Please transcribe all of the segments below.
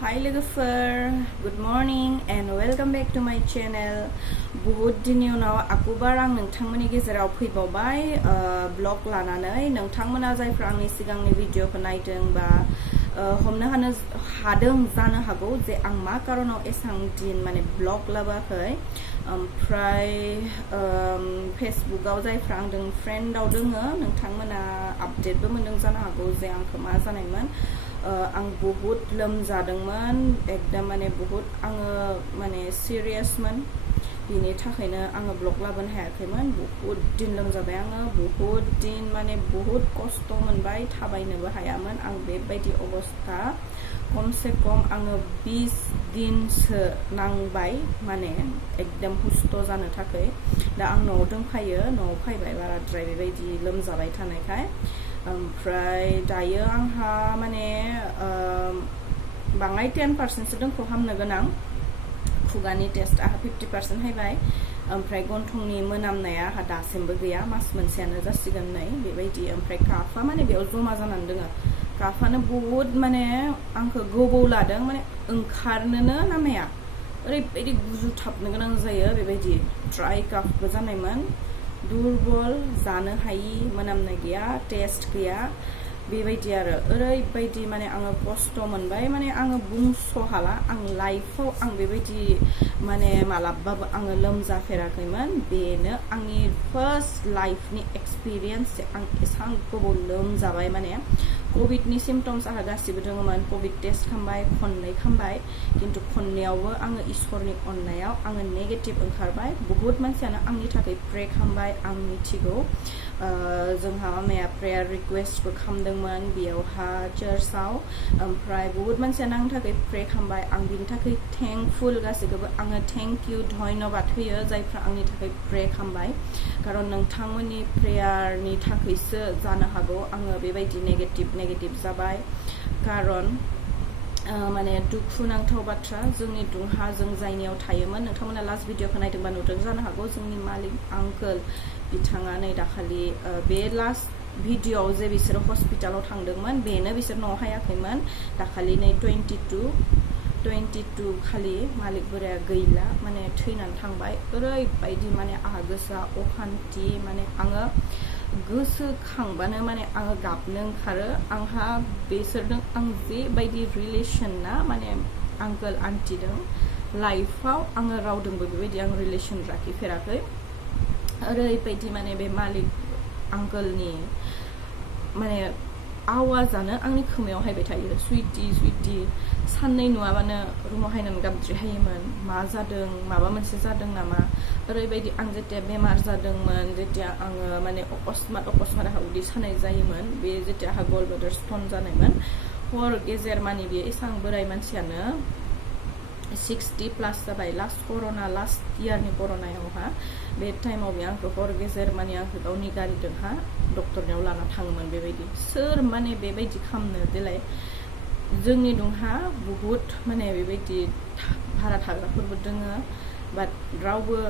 Hi लोगोफोर, good morning and welcome back to my channel. बहुत दिननि उनाव आकुबार आं नोंथांमोननि गेजेराव फैबावबाय ब्लग लानानै नोंथांमोना जायफ्रा आंनि सिगांनि भिडिअखौ नायदों बा हमनो हादों जानो हागौ जे आं मा कारनाव एसां दिन माने ब्लग लाबाखै ओमफ्राय फेसबुकआव जायफ्रा आंजों फ्रेन्डआव दोङो नोंथांमोना आपडेटबो मोनदों जानो हागौ जे आंखौ मा जानायमोन आं बहुत लोमजादोंमोन एकदम माने बहुत आङो माने सिरियासमोन बिनि थाखायनो आङो ब्लग लाबोनो हायाखैमोन बहुत दिन लोमजाबाय आङो बहुत दिन माने बहुत खस्थ' मोनबाय थाबायनोबो हायामोन आं बेबायदि अबस्था खमसे खम आङो 20 दिनसो नांबाय माने एकदम हुस्थ' जानो थाखाय दा आं न'आव दंफायो न'आव फैबाय बाराद्राय बेबायदि लोमजाबाय थानायखाय ओमफ्राय दायो आंहा माने बाङाय 10% दोंखौ हामनो गोनां खुगानि टेस्ट आहा 50% हायबाय ओमफ्राय गन्थंनि मोनामनाया आहा दासिमबो गैया मास मोनसेयानो जासिगोन नै बेबायदि ओमफ्राय काफा माने बेयाव जमा जानानै दोङो काफानो बहुत माने आंखौ गोबाव लादों माने ओंखारनोनो नामाया ओरैबायदि गुजुथाबनो गोनां जायो बेबायदि ड्राइ काफबो जानायमोन दुर्बल जानो हायि मोनामनाय गैया टेस्ट गैया बेबायदि आरो ओरैबायदि माने आङो खस्थ' मोनबाय माने आङो बुंस' हाला आं लाइफआव आं बेबायदि माने मालाबाबो आङो लोमजाफेराखैमोन बेनो आंनि फार्स्ट लाइफनि एक्सपिरियेन्स आं एसां गोबाव लोमजाबाय माने कभिडनि सिम्पटम्स आहा गासिबो दङमोन कभिड टेस्ट खालामबाय खननै खालामबाय खिन्थु खननैयावबो आङो इसोरनि अननायाव आङो नेगेटिभ ओंखारबाय बहुत मानसियानो आंनि थाखाय प्रे खालामबाय आं मिथिगौ जोंहा मामाया प्रेयार रिक्वेस्टबो खालामदोंमोन बेयावहा चार्चआव ओमफ्राय बहुत मानसियानो आंनि थाखाय प्रे खालामबाय आं बिनि थाखाय थेंकफुल गासैखौबो आङो थेंक इउ धन्यबाद होयो जायफ्रा आंनि थाखाय प्रे खालामबाय खारन नोंथांमोननि प्रेयारनि थाखायसो जानो हागौ आङो बेबायदि नेगेटिभ जाबाय खारन माने दुखुनांथाव बाथ्रा जोंनि दुंहा जों जायनियाव थायोमोन नोंथांमोना लास्ट भिडिअखौ नायदोंबा नुदों जानो हागौ जोंनि मालिक आंकोल बिथाङा नै दाखालि बे लास्ट भिडिअआव जे बिसोरो हस्पिटालाव थांदोंमोन बेनो बिसोर न'आव हायाखैमोन दाखालि नै 22 खालि मालिक बोराया गैला माने थैनानै थांबाय ओरैबायदि माने आहा गोसोआ अखान्थि माने आङो गोसोखांबानो माने आङो गाबनो ओंखारो आंहा बेसोरजों आं जेबायदि रिलेसन ना माने आंकोल आन्टिदों लाइफआव आङो रावदोंबो बेबायदि आं रिलेसन लाखिफेराखै ओरैबायदि माने बे मालिक आंकोलनि माने आवाजानो आंनि खोमायाव हायबाय थायो सुइटि साननै नुवाबानो रुमाव हायनानै गाबज्रिहायोमोन मा जादों माबा मोनसे जादों नामा ओरैबायदि आं जेथिया बेमार जादोंमोन जेथिया आङो माने अकस्मात आहा उदै सानाय जायोमोन बे जेथिया आहा गल ब्लाडार स्टन जानायमोन हर गेजेर मानि बे एसां बोराय मानसियानो 60+ जाबाय लास्ट इयारनि कर'नायावहा बे टाइमाव बे आंखौ हर गेजेर माने आंखौ गावनि गारिजोंहा डक्टरनियाव लाना थाङोमोन बेबायदि सोर माने बेबायदि खालामनो देलाय जोंनि दुंहा बहुत माने बेबायदि भारा थाग्राफोरबो दोङो बाट रावबो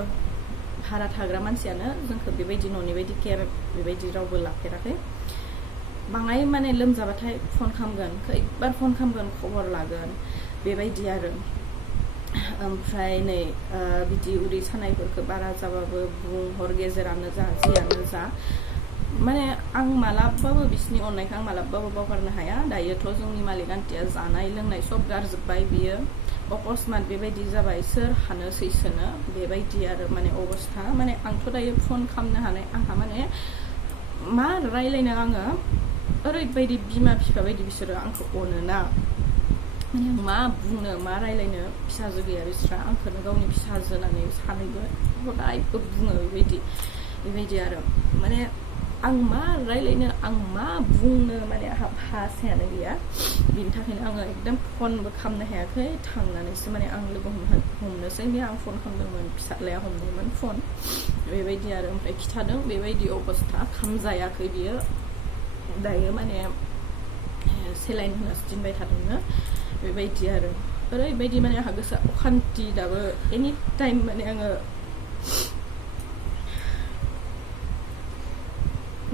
भारा थाग्रा मानसियानो जोंखौ बेबायदि न'नि बायदि केयार बेबायदि रावबो लाफेराखै बाङाय माने लोमजाबाथाय फन खालामगोन खैबार फन खालामगोन खबर लागोन बेबायदि आरो ओमफ्राय नै बिदि उदै सानायफोरखौ बारा जाबाबो बुं हर गेजेरानो जा जियानो जा माने आं मालाबाबो बिसिनि अननायखौ आं मालाबाबो बावगारनो हाया दायोथ' जोंनि मालिक आन्टिया जानाय लोंनाय सब गारजोब्बाय बियो अकस्मात बेबायदि जाबाय सोर हानो सैसोनो बेबायदि आरो माने अबस्था माने आंथ' दायो फन खालामनो हानाय आंहा माने मा रायलायनो आङो ओरैबायदि बिमा बिफा बायदि बिसोरो आंखौ अनोना माने मा बुंनो मा रायलायनो फिसाजो गैया बिस्रा आंखौनो गावनि फिसाजो होननानै सानैबो हदायबो बुङो बेबायदि आरो माने आं मा रायलायनो आं मा बुंनो माने आंहा भाषायानो गैया बिनि थाखायनो आङो एकदम फनबो खालामनो हायाखै थांनानैसो माने आं लोगो हमनोसै बे आं फन खालामदोंमोन फिसाज्लाया हमदोंमोन फन बेबायदि आरो ओमफ्राय खिथादों बेबायदि अबस्था खामजायाखै बियो दायो माने सेलाइन होनासो दिनबाय थादोंनो बेबायदि आरो ओरैबायदि माने आंहा गोसोआ अखान्थि दाबो एनि टाइम माने आङो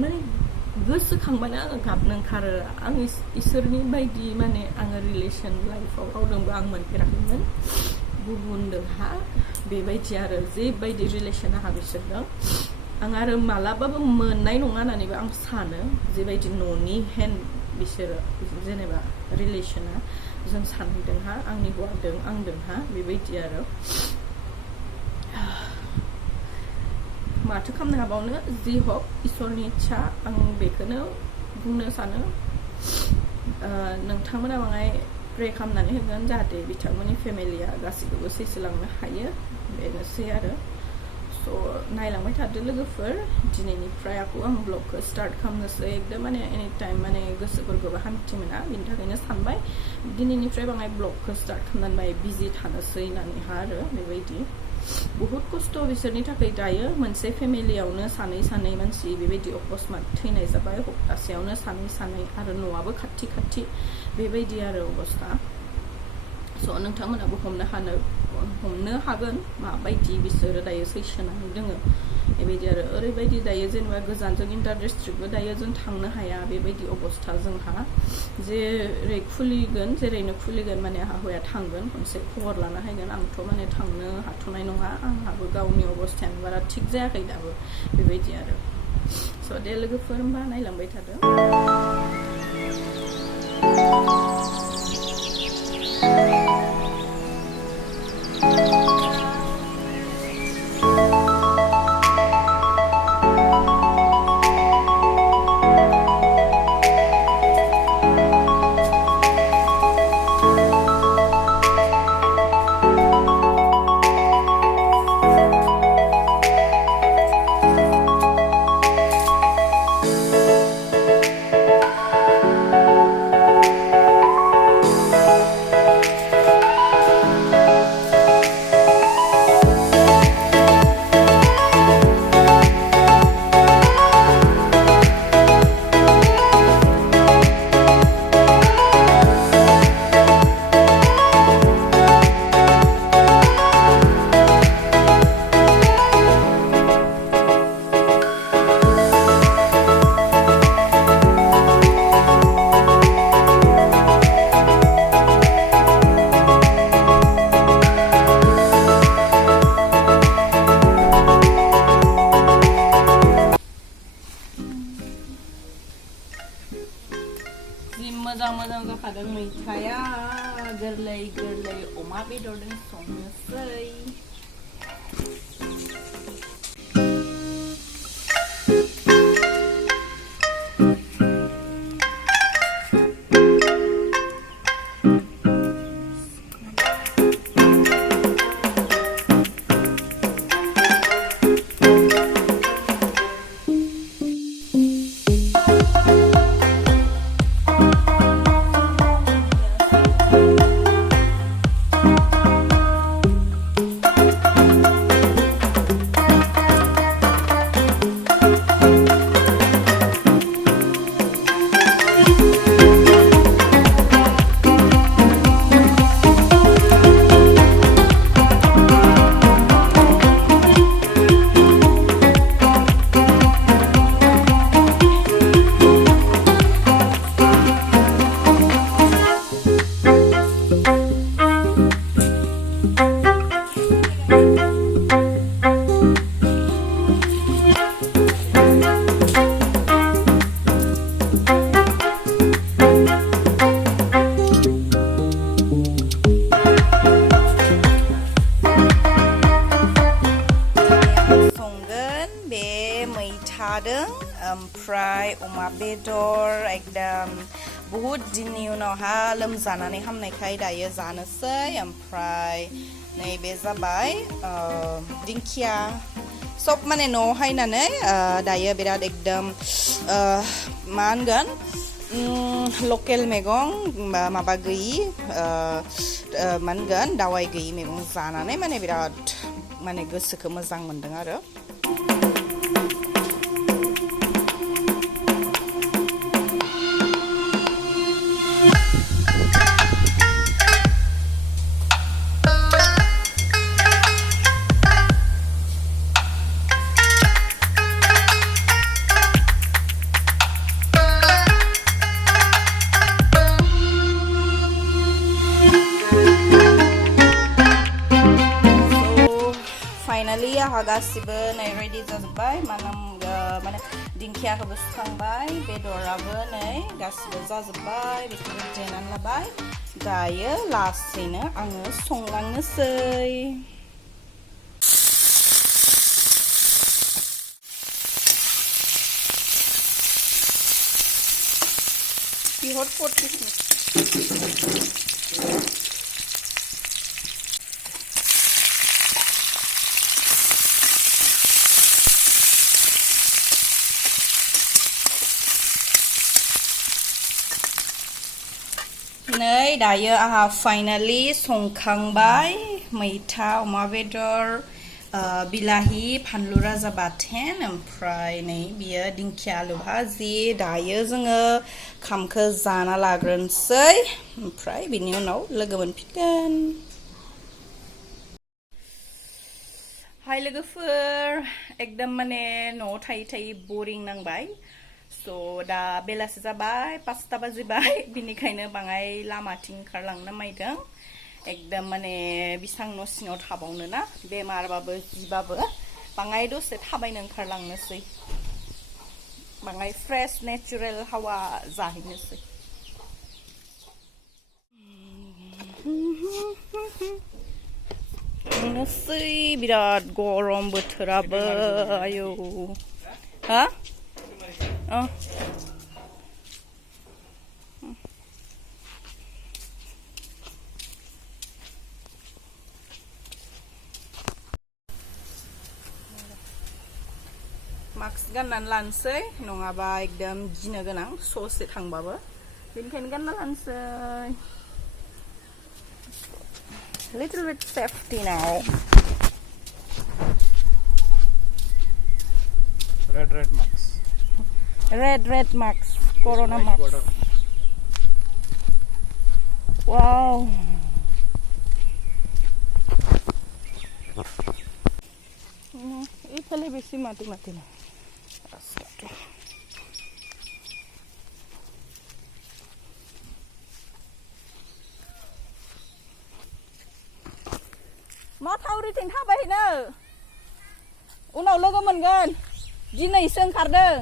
माने गोसोखांबानो आङो गाबनो ओंखारो आं इसोरनि बायदि माने आङो रिलेसन लाइफआव रावदोंबो आं मोनफेराखैमोन गुबुनदोंहा बेबायदि आरो जेबायदि रिलेसन आंहा बिसोरजों आं आरो मालाबाबो मोननाय नङा होननानैबो आं सानो जेबायदि न'नि हेन्ड बिसोरो जेनेबा रिलेसना जों सानैदोंहा आंनि हौवादों आंदोंहा बेबायदि आरो माथो खालामनो हाबावनो जि हक इसोरनि इच्छा आं बेखौनो बुंनो सानो नोंथांमोना बाङाय प्रे खालामनानै होगोन जाहाथे बिथांमोननि फेमिलिया गासिखौबो सैसोलांनो हायो बेनोसै आरो स' नायलांबाय थादो लोगोफोर दिनैनिफ्राय आं ब्लगखौ स्टार्ट खालामनोसै एकदम माने एनि टाइम माने गोसोफोरखौबो हान्थि मोना बिनि थाखायनो सानबाय दिनैनिफ्राय बाङाय ब्लगखौ स्टार्ट खालामनानै बिजि थानोसै होननानैहा आरो बेबायदि बहुत खस्थ' बिसोरनि थाखाय दायो मोनसे फेमिलियावनो सानै मानसि बेबायदि अकस्मात थैनाय जाबाय हप्तासेयावनो सानै आरो न'आबो खाथि खाथि बेबायदि आरो अबस्था स' नोंथांमोनाबो हमनो हागोन माबायदि बिसोरो दायो सैसोनानै दोङो बेबायदि आरो ओरैबायदि दायो जेनेबा गोजानजों इन्टार डिस्ट्रिक्टबो दायो जों थांनो हाया बेबायदि अबस्था जोंहा जेरैनो खुलिगोन माने आंहा हौवाया थांगोन खनसे खबर लाना हायगोन आंथ' माने थांनो हाथ'नाय नङा आंहाबो गावनि अबस्थायानो बारा थिग जायाखै दाबो बेबायदि आरो स' दे लोगोफोर होमबा नायलांबाय थादों मोजां जाखादों मैथाया गोरलै अमा बेदरजों संनोसै ओमफ्राय अमा बेदर एकदम बहुत दिननि उनावहा लोमजानानै हामनायखाय दायो जानोसै ओमफ्राय नैबे जाबाय दिंखिया सब माने न'आव हायनानै दायो बिराद एकदम मा होनगोन लकेल मैगं माबा गैयि मा होनगोन दावाइ गैयि मैगं जानानै माने बिराद माने गोसोखौ मोजां मोनदों आरो आहा गासिबो नै रेडि जाजोब्बाय माने दिंखियाखौबो सुखांबाय बेदराबो नै गासिबो जाजोब्बाय बेखौबो देनानै लाबाय दायो लासैनो आङो संलांनोसै बिहर फटकिसमिस नै दायो आहा फाइनाली संखांबाय मैथा अमा बेदर बिलाहि फानलु राजा बाथेन ओमफ्राय नै बियो दिंखिया आलु भाजि दायो जोङो खामखौ जाना लाग्रोनोसै ओमफ्राय बिनि उनाव लोगो मोनफिनगोन हाय लोगोफोर एकदम माने न'आव थायै थायै बोरिं नांबाय So दा बेलासि जाबाय 5टा बाजिबाय बिनिखायनो बाङाय लामाथिं ओंखारलांनो नामायदों एकदम माने बिसां न' सिङाव थाबावनो ना बेमारबाबो जिबाबो बाङाय दसे थाबायनो ओंखारलांनोसै बाङाय फ्रेश नेचुरेल हावा जाहैनोसै थांनोसै बिराद गरम बोथोराबो आयौ हा मास्क गाननानै लानोसै नङाबा एकदम गिनो गोनां ससे थांबाबो बेनिखायनो गानना लानोसै little bit safety now red mask red mask corona mask wow এইফালে বেশি মাটি না রাস্তাটা मा थावरिथिं थाबायनो उनाव लोगो मोनगोन दिनैसो ओंखारदों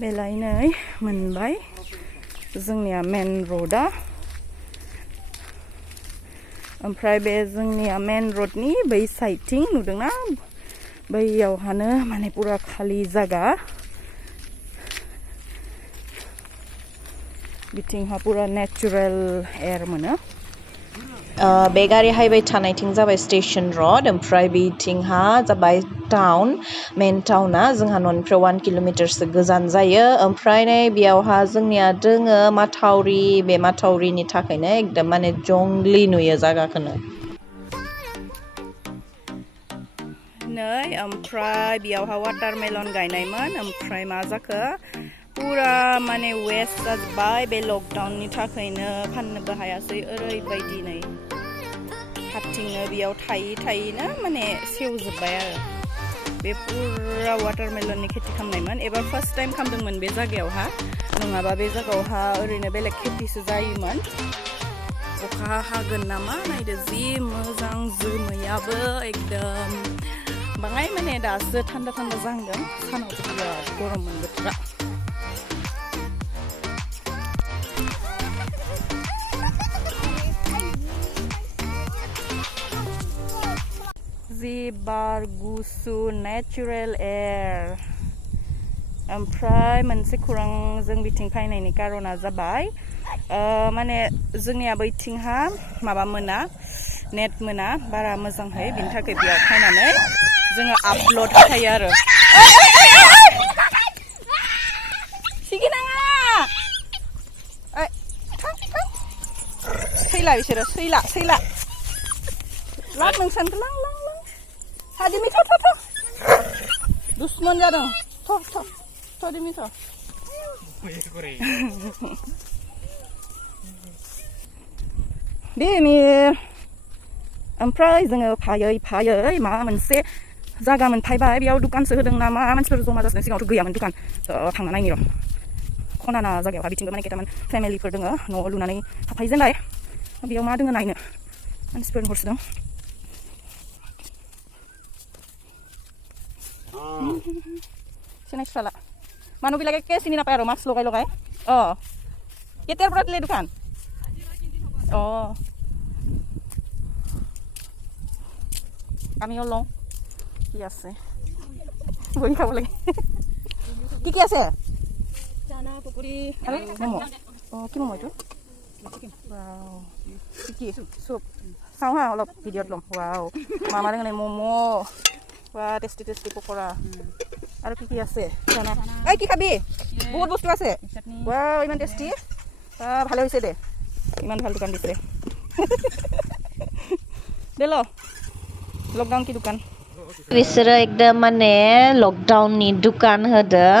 बेलायनै मोनबाय जोंनिया मेन र'डा ओमफ्राय बे जोंनिया मेन र'डनि बै साइडथिं नुदोंना बैयावहानो माने पुरा खालि जागा बिथिंहा पुरा नेचुरेल एयार मोनो बे गारि हाइबाय थानायथिं जाबाय स्टेशन रड ओमफ्राय बिथिंहा जाबाय टाउन मेन टाउना जोंहा न'निफ्राय 1 किल'मिटारसो गोजान जायो ओमफ्राय नै बेयावहा जोंनिया दोङो माथावरि बे माथावरिनि थाखायनो एकदम माने जंगलि नुयो जागाखौनो नै ओमफ्राय बेयावहा वाटारमेलन गायनायमोन ओमफ्राय मा जाखो पुरा माने वेस्ट जाजोब्बाय बे लकडाउननि थाखायनो फाननोबो हायासै ओरैबायदि नै हारसिंनो बेयाव थायै माने सेवजोब्बाय आरो बे पुरा वाटारमेलननि खेथि खालामनायमोन एबार फार्स्ट टाइम खालामदोंमोन बे जायगायावहा नङाबा बे जायगायावहा ओरैनो बेलेग खेथिसो जायोमोन अखा हागोन नामा नायदो जि मोजां जोमैयाबो एकदम बाङाय माने दासो थान्दा जाहांदों सानावथ' बिराद गरममोन बोथोरा जि बार गुसु नेचुरेल एयार ओमफ्राय मोनसे खौरां जों बिथिं फैनायनि कारना जाबाय माने जोंनिया बैथिंहा माबा मोना नेट मोना बारा मोजांहै बिनि थाखाय बेयाव फैनानै जोङो आपल'ड खायो आरो सिगिनाङा सैला बिसोरो सैला लां नोंसानखौ लां हादिमि थ' दुश्मन जादों थ' दिमि थ' दिमिर ओमफ्राय जोङो फायै माबा मोनसे जागा मोनफैबाय बेयाव दुखानसो होदों नामा मानसिफोर जमा जादों सिगाङावथ' गैयामोन दुखान थांना नायनि र' खनाना जायगायावहा बिथिंबो माने केटामान फेमिलिफोर दङ न'आव लुनानै थाफैजेनबाय बेयाव मा दोङो नायनो मानसिफोरनि हरसोदों सिनाय सुला মানুহবিলাকে একে চিনি নাপায় আৰু মাস্ক লগাই লগাই কেতিয়াৰ পৰা দিলে দোকান আমিও লওঁ কি আছে বহি খাব লাগে কি আছে চানা পকৰি আৰু ম'ম কি ম'ম এইটো কি চুপ চাওঁ হা অলপ ভিডিঅ'ত ল'ম ৱাও মামা দেখোন ম'ম ৱা টেষ্টি টেষ্টি পকৰা আৰু কি আছে চানা এই কি খাবি বহুত বস্তু আছে ৱাও ইমান টেষ্টি ভালে হৈছে দে ইমান ভাল দোকান দিছে দে ল लकडाउन की दुकान बिसोरो एकदम माने लकडाउननि दुकान होदों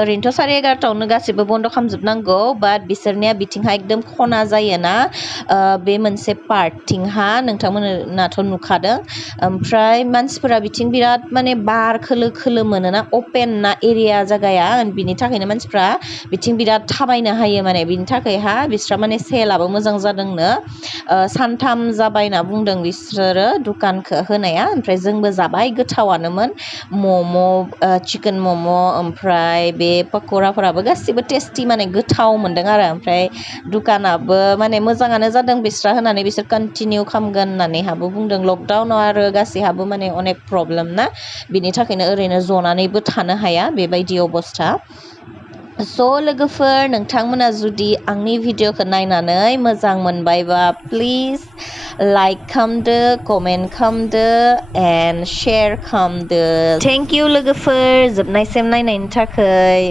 ओरैनोथ' 11:30 गासिबो बन्द खालामजोबनांगौ बाट बिसोरनिया बिथिंहा एकदम खना जायोना बे मोनसे पार्टथिंहा नोंथांमोनाथ' नुखादों ओमफ्राय मानसिफोरा बिथिं बिराद माने बार खोलो खोलो मोनोना अपेन ना एरिया जागाया बिनि थाखायनो मानसिफ्रा बिथिं बिराद थाबायनो हायो माने बिनि थाखायहा बिस्रा माने सेलाबो मोजां जादोंनो सानथाम जाबाय होनना बुंदों बिसोरो दुकानखौ होनाया ओमफ्राय जोंबो जाबाय गोथावानोमोन मम' चिकेन मम' ओमफ्राय बे पक'राफोराबो गासिबो टेस्टि माने गोथाव मोनदों आरो ओमफ्राय दुकानाबो माने मोजाङानो जादों बिस्रा होनानै बिसोर कन्टिनिउ खालामगोन होननानैहाबो बुंदों लकडाउनाव आरो गासैहाबो माने अनेक प्रब्लेम ना बिनि थाखायनो ओरैनो जनानैबो थानो हाया बेबायदि अबस्था स' लोगोफोर नोंथांमोना जुदि आंनि भिडिअखौ नायनानै मोजां मोनबायबा प्लिज लाइक खालामदो कमेन्ट खालामदो एन्ड शेयार खालामदो थेंक इउ लोगोफोर जोबनायसिम नायनायनि थाखाय